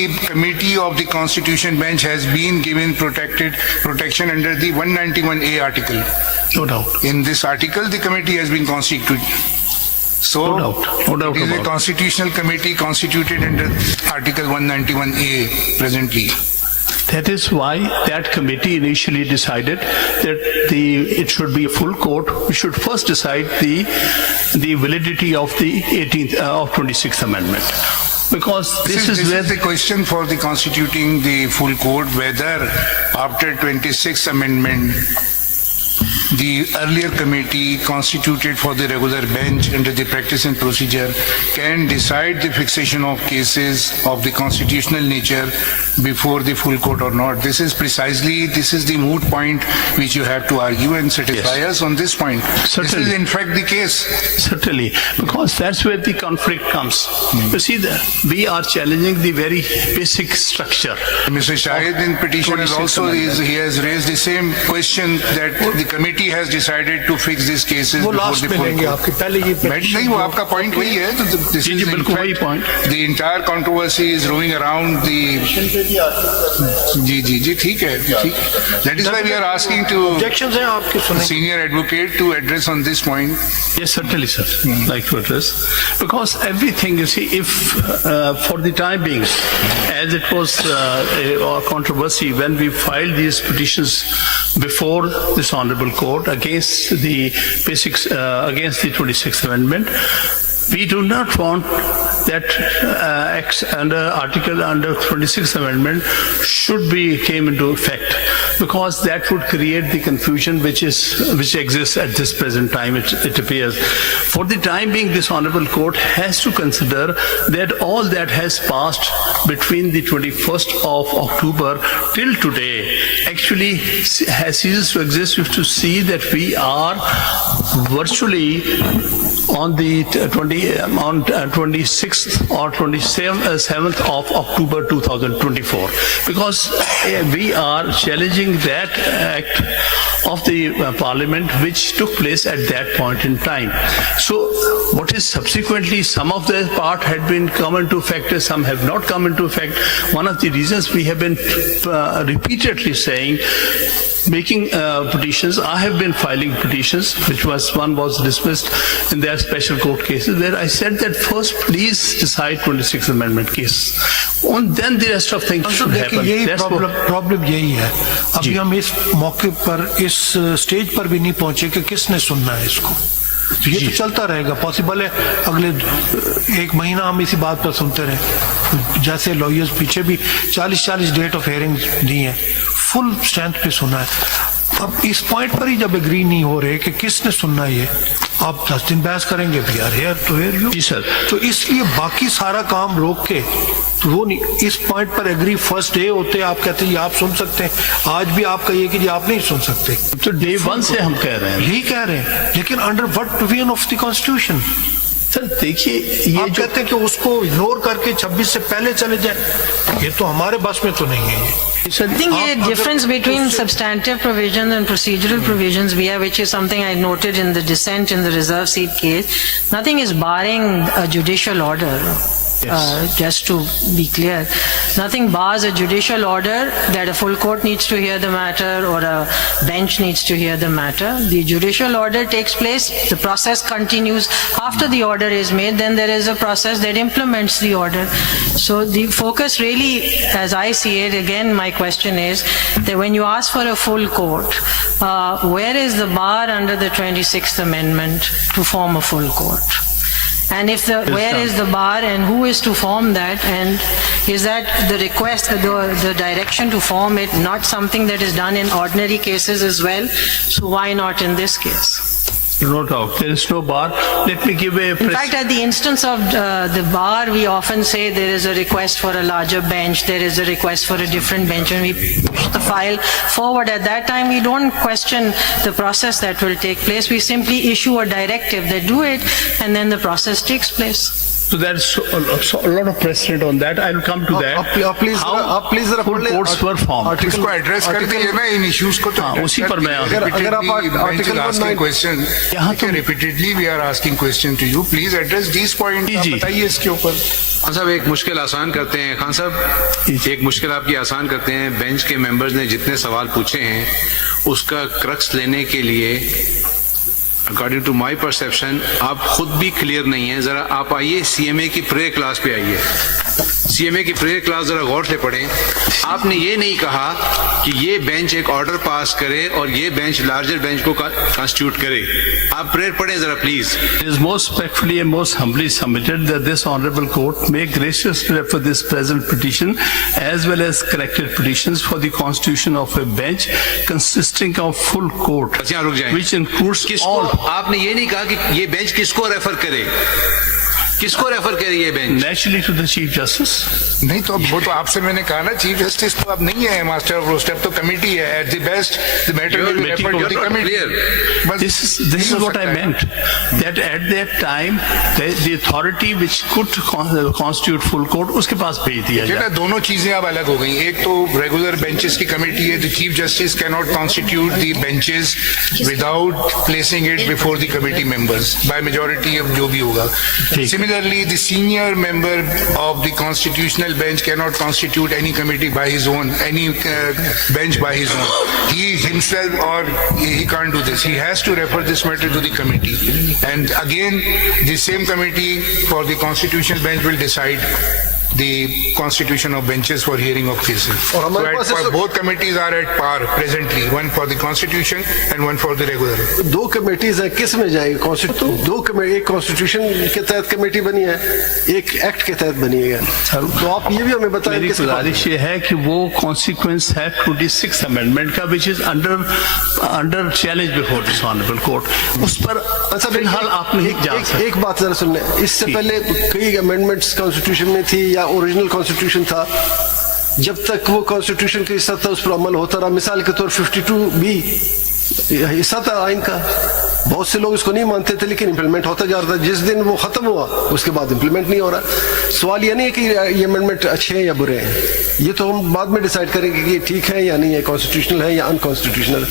The committee of the Constitution Bench has been given protection under the 191A article. No doubt. In this article, the committee has been constituted. So, No doubt it is a about it. constitutional committee constituted under Article 191A presently. That is why that committee initially decided that it should be a full court. We should first decide the validity of the 26th Amendment. Because this is where the question for the constituting the full court, whether after 26th Amendment, the earlier committee constituted for the regular bench under the practice and procedure can decide the fixation of cases of the constitutional nature before the full court or not. This is the moot point which you have to argue and satisfy us on this point. Certainly. This is in fact the case. Certainly, because that's where the conflict comes. You see, we are challenging the very basic structure. Mr. Shahid in petition has 26th also Amendment. he has raised the same question that the committee has decided to fix these cases वो before last the में full लेंगे court. आपकी पहले ये नहीं वो आपका point वही है तो this जी, is in बिल्कुल वही fact point. the entire controversy is roaming around the जी ठीक है ठीक. That is why we are asking to objections हैं आपके सुने senior advocate to address on this point. Yes, certainly, sir. Like to address. Because everything, you see, if for the time being, as it was a controversy when we filed these petitions before this honorable court against the basics, against the 26th Amendment, we do not want that article under 26th Amendment came into effect, because that would create the confusion which exists at this present time. It appears. For the time being, this honorable court has to consider that all that has passed between the 21st of October till today actually has ceased to exist. You have to see that we are virtually on the 26th or 27th of October 2024, because we are challenging that act of the Parliament which took place at that point in time. So what is subsequently, some of the part had been come into effect, some have not come into effect. One of the reasons we have been repeatedly saying, making petitions, I have been filing petitions, one was dismissed in their special court cases, where I said that first please decide 26th Amendment cases, and then the rest of things should happen. यही That's what- problem यही है. अभी हम इस मौके पर इस stage पर भी नहीं पहुंचे कि किसने सुनना है इसको. तो ये तो चलता रहेगा. पॉसिबल है अगले एक महीना हम इसी बात पर सुनते रहे. जैसे लॉयर्स पीछे भी 40 डेट ऑफ हियरिंग दी है, फुल स्ट्रेंथ पे सुना है. अब इस पॉइंट पर ही जब एग्री नहीं हो रहे कि किसने सुनना ये, आप 10 दिन बहस करेंगे, we are here to hear you. जी सर. तो इसलिए बाकी सारा काम रोक के, तो वो नहीं, इस पॉइंट पर एग्री फर्स्ट डे होते आप कहते हैं आप सुन सकते हैं. आज भी आपका ये कि जी आप नहीं सुन सकते. तो डे 1 से हम कह रहे हैं. यही कह रहे हैं, लेकिन under what provision of the constitution. Sir देखिए, ये आप जो कहते हैं कि उसको इग्नोर करके 26 से पहले चले जाए, ये तो हमारे बस में तो नहीं है. ये I think a difference between substantive provisions and procedural provisions we have, which is something I noted in the dissent in the reserve seat case. Nothing is barring a judicial order. Just to be clear, nothing bars a judicial order that a full court needs to hear the matter or a bench needs to hear the matter. The judicial order takes place, the process continues. After the order is made, then there is a process that implements the order. So the focus really, as I see it, again my question is that when you ask for a full court, where is the bar under the 26th Amendment to form a full court? And if where is the bar and who is to form that, and is that the request, the direction to form it, not something that is done in ordinary cases as well? So why not in this case? no doubt, there is no bar. Let me give a In fact, at the instance of the bar, we often say there is a request for a larger bench, there is a request for a different bench, and we push the file forward. At that time, we don't question the process that will take place. We simply issue a directive that do it, and then the process takes place. So there's a lot of precedent on that. I'll come to that. आप please जरा full पढ़ लें। courts were formed. इसको address कर दीजिए ना, इन issues को तो हाँ, उसी पर मैं अगर आप आर्टिकल आस्किंग क्वेश्चन, यहाँ तो- repeatedly we are asking question to you, please address this point, जी। बताइए इसके ऊपर। खान साहब एक मुश्किल आसान करते हैं। खान साहब एक मुश्किल आपकी आसान करते हैं। बेंच के मेंबर्स ने जितने सवाल पूछे हैं उसका क्रक्स लेने के लिए अकॉर्डिंग टू माय परसेप्शन आप खुद भी क्लियर नहीं है। जरा आप आइए सीएमए की प्रेयर क्लास पे आइए, सीएमए की प्रेयर क्लास जरा गौर से पढ़ें। आपने ये नहीं कहा कि ये बेंच एक ऑर्डर पास करे और ये बेंच लार्जर बेंच को कॉन्स्टिट्यूट करे। आप प्रेयर पढ़ें जरा please. It is most respectfully and most humbly submitted that this honorable court may graciously refer this present petition as well as corrected petitions for the constitution of a bench consisting of full court, बस यहाँ रुक जाएं। which includes किसको all. आपने ये नहीं कहा कि ये बेंच किसको रेफर करे, किसको रेफर करे ये bench? Naturally to the Chief Justice. नहीं तो वो तो आपसे मैंने कहा ना, चीफ जस्टिस तो अब नहीं है, मास्टर ऑफ रोस्टर तो कमिटी है। At the best the matter will be referred to the committee. This is what I meant. That at that time, the authority which could constitute full court, उसके पास भेज दिया बेटा जाए. दोनों चीजें अब अलग हो गई। एक तो रेगुलर बेंचेस की कमेटी है, the chief justice can not constitute the benches without placing it before the committee members by majority of जो भी होगा। Similarly the senior member of the constitutional bench cannot constitute any committee by his own, any bench by his own. He himself or he can't do this. He has to refer this matter to the committee. And again, the same committee for the constitutional bench will decide the constitution of benches for hearing of cases. और हमारे पास So both committees are at par presently, one for the constitution and one for the regular. दो committees है, किस में जाएगी? दो committee, एक constitution के तहत कमेटी बनी है, एक एक्ट के तहत बनी है। तो आप ये भी हमें बताएं मेरी किसके पास है? गुजारिश ये है कि वो कॉन्सिक्वेंस है 26 अमेंडमेंट का, which is under challenge before this honourable court. उस पर अच्छा, फिलहाल आप नहीं जा सकते। एक बात जरा सुन लें। इससे पहले कई अमेंडमेंट्स कॉन्स्टिट्यूशन में थी या ओरिजिनल कॉन्स्टिट्यूशन था, जब तक वो कॉन्स्टिट्यूशन का हिस्सा था उस पर अमल होता रहा। मिसाल के तौर 52B हिस्सा था आइन का, बहुत से लोग इसको नहीं मानते थे लेकिन इम्प्लीमेंट होता जा रहा था। जिस दिन वो खत्म हुआ उसके बाद इम्प्लीमेंट नहीं हो रहा। सवाल ये नहीं है कि ये अमेंडमेंट अच्छे हैं या बुरे हैं, ये तो हम बाद में डिसाइड करेंगे कि ये ठीक है या नहीं है, कॉन्स्टिट्यूशनल है या अनकॉन्स्टिट्यूशनल।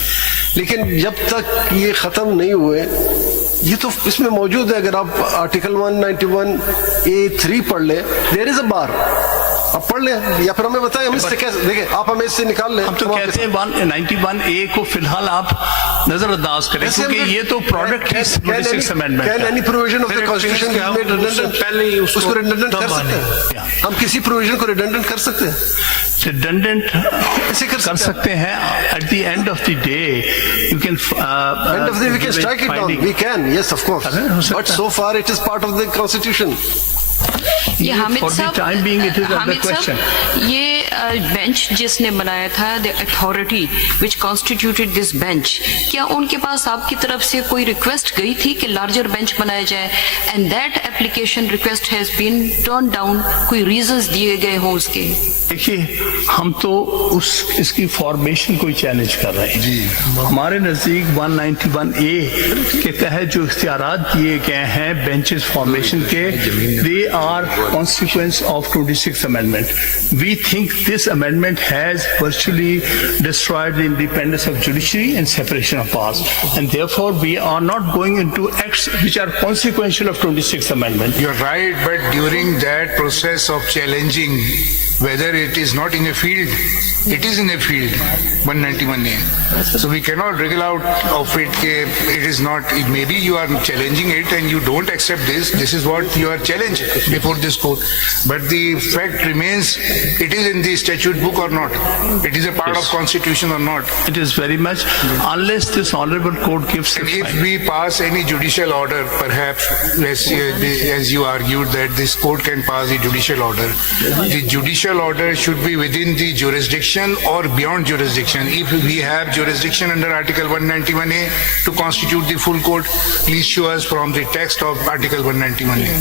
लेकिन जब तक ये खत्म नहीं हुए, ये तो इसमें मौजूद है। अगर आप आर्टिकल 191A3 पढ़ लें, देयर इज अ बार, आप पढ़ लें या फिर हमें बताएं हम इससे कैसे, देखिए आप हमें इससे निकाल लें। हम तो कहते हैं 191A को फिलहाल आप नजरअंदाज करें, क्योंकि ये तो प्रोडक्ट है 26 amendment can any provision of the constitution पहले ही उसको रिडंडेंट कर सकते हैं? हम किसी प्रोविजन को रिडंडेंट कर सकते हैं? रिडंडेंट ऐसे कर सकते हैं। At the end of the day you can End of the day, we can strike it down. We can, yes, of course. अरे, हो सकता But है। so far, it is part of the constitution. ये Hamid For the साहब, time being, it is under Hamid question. साहब, ये bench जिसने बनाया था, the authority which constituted this bench, क्या उनके पास आपकी तरफ से कोई रिक्वेस्ट गई थी कि लार्जर बेंच बनाया जाए? And that application request has been turn down, कोई रीजंस दिए गए हों उसके? देखिए, हम तो इसकी फॉर्मेशन को चैलेंज कर रहे हैं जी। हमारे नजदीक 191A के तहत जो इख्तियारात दिए गए हैं बेंचेस फॉर्मेशन के, they are consequence of 26 amendment. We think this amendment has virtually destroyed the independence of judiciary and separation of powers, and therefore we are not going into acts which are consequential of 26 amendment. You're right, but during that process of challenging, whether it is not in a field, it is in a field, 191A. So we cannot wriggle out of it. It is not, maybe you are challenging it and you don't accept this. This is what you are challenged before this court. But the fact remains, it is in the statute book or not. It is a part of constitution or not. It is very much, unless this honorable court gives And its if we pass any judicial order, perhaps, as you argued that this court can pass a judicial order, the judicial order should be within the jurisdiction or beyond jurisdiction. If we have jurisdiction under Article 191A to constitute the full court, please show us from the text of Article 191A.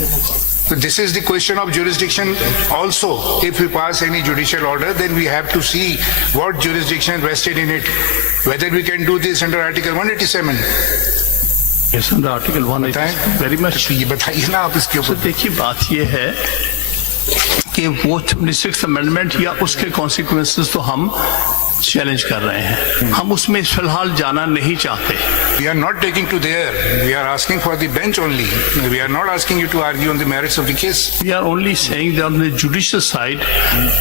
So this is the question of jurisdiction also. If we pass any judicial order, then we have to see what jurisdiction vested in it, whether we can do this under Article 187. Yes, under Article 1, it बताएं। is very much. तो ये बताइए ना आप इसके तो ऊपर। देखिए बात ये है कि वो 26th अमेंडमेंट या उसके कॉन्सिक्वेंसेस तो हम चैलेंज कर रहे हैं, हम उसमें फिलहाल जाना नहीं चाहते। We are not taking to there. We are asking for the bench only. We are not asking you to argue on the merits of the case. We are only saying that on the judicial side,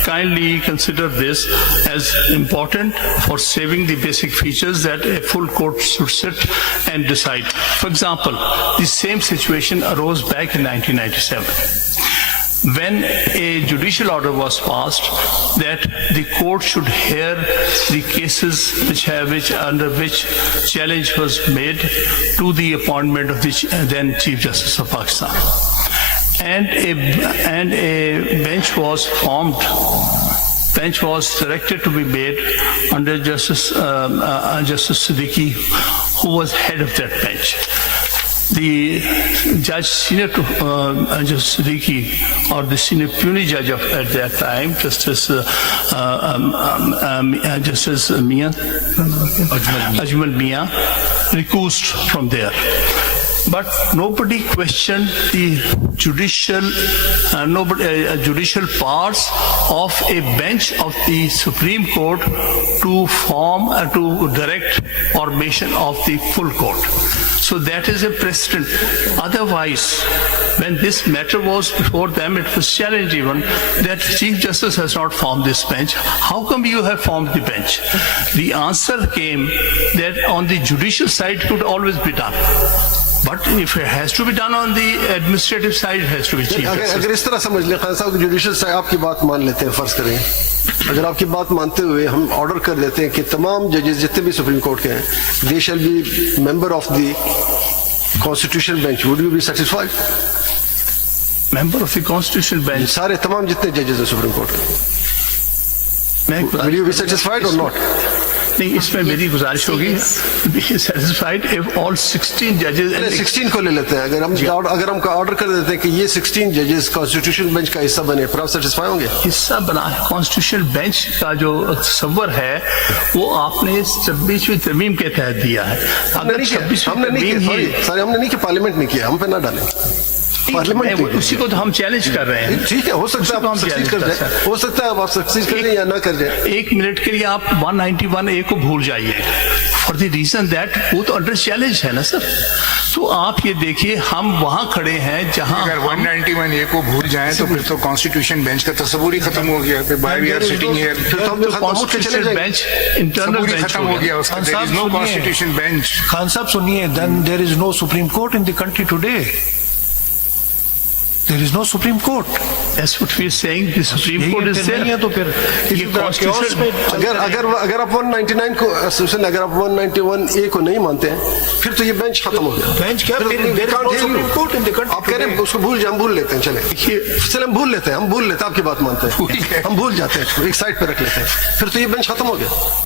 kindly consider this as important for saving the basic features that a full court should sit and decide. For example, the same situation arose back in 1997. When a judicial order was passed that the court should hear the cases under which challenge was made to the appointment of the then Chief Justice of Pakistan, and a bench was formed. Bench was directed to be made under Justice Siddiqui, who was head of that bench. The judge, senior Judge Siddiqui, or the senior puisne judge at that time, Justice Mian, Ajmal Mian, recused from there. But nobody questioned the judicial powers of a bench of the Supreme Court to form, to direct formation of the full court. So that is a precedent. Otherwise, when this matter was before them, it was challenged even that Chief Justice has not formed this bench. How come you have formed the bench? The answer came that on the judicial side it could always be done. But if it has to be done on the administrative side, it has to be Chief Justice. अगर इस तरह समझ लें खान साहब की judicial side आपकी बात मान लेते हैं, फर्ज करें अगर आपकी बात मानते हुए हम ऑर्डर कर देते हैं कि तमाम जजेस जितने भी सुप्रीम कोर्ट के हैं, they shall be member of the constitution bench, would you be satisfied? Member of the Constitutional Bench. सारे तमाम जितने जजेस हैं सुप्रीम कोर्ट के, विल यू बी सेटिस्फाइड और नॉट? नहीं, इसमें मेरी गुजारिश होगी be satisfied if all 16 judges 16 को ले लेते हैं, अगर हम ऑर्डर कर देते हैं कि ये 16 जजेस कॉन्स्टिट्यूशन बेंच का हिस्सा बने, फिर आप सेटिस्फाई होंगे? हिस्सा बना है कॉन्स्टिट्यूशनल बेंच का जो तस्वर है वो आपने 26वीं तरमीम के तहत दिया है। अगर 26वीं तरमीम ही हमने नहीं किया, पार्लियामेंट ने किया, हम पे ना डालें। पार्लियामेंट उसी को तो हम चैलेंज कर रहे हैं। ठीक है, हो सकता है आप सक्सीड कर जाए, हो सकता है आप सक्सीड कर जाए या ना कर जाए। एक मिनट के लिए आप 191A को भूल जाइए, फॉर द रीजन दैट वो तो अंडर चैलेंज है ना सर। तो आप ये देखिए हम वहां खड़े हैं जहां अगर 191A को भूल जाएं तो फिर तो कॉन्स्टिट्यूशन बेंच का तस्वुर ही खत्म हो गया। By we are sitting here, constitutional bench internal bench खत्म हो गया उसका। There is no constitution bench. Khan साहब सुनिए, then there is no Supreme Court in the country today. There is no Supreme Court. That's what we are saying. The Supreme Court is there. नहीं है तो फिर ये constitution अगर आप 199 को अगर आप 191A को नहीं मानते हैं, फिर तो ये बेंच खत्म हो गया। बेंच क्या? फिर there is no Supreme Court in the country आप कह रहे हैं उसको हम भूल लेते हैं, चले हम भूल लेते हैं, आपकी बात मानते हैं, हम भूल जाते हैं, एक साइड पे रख लेते हैं, फिर तो ये बेंच खत्म हो गया।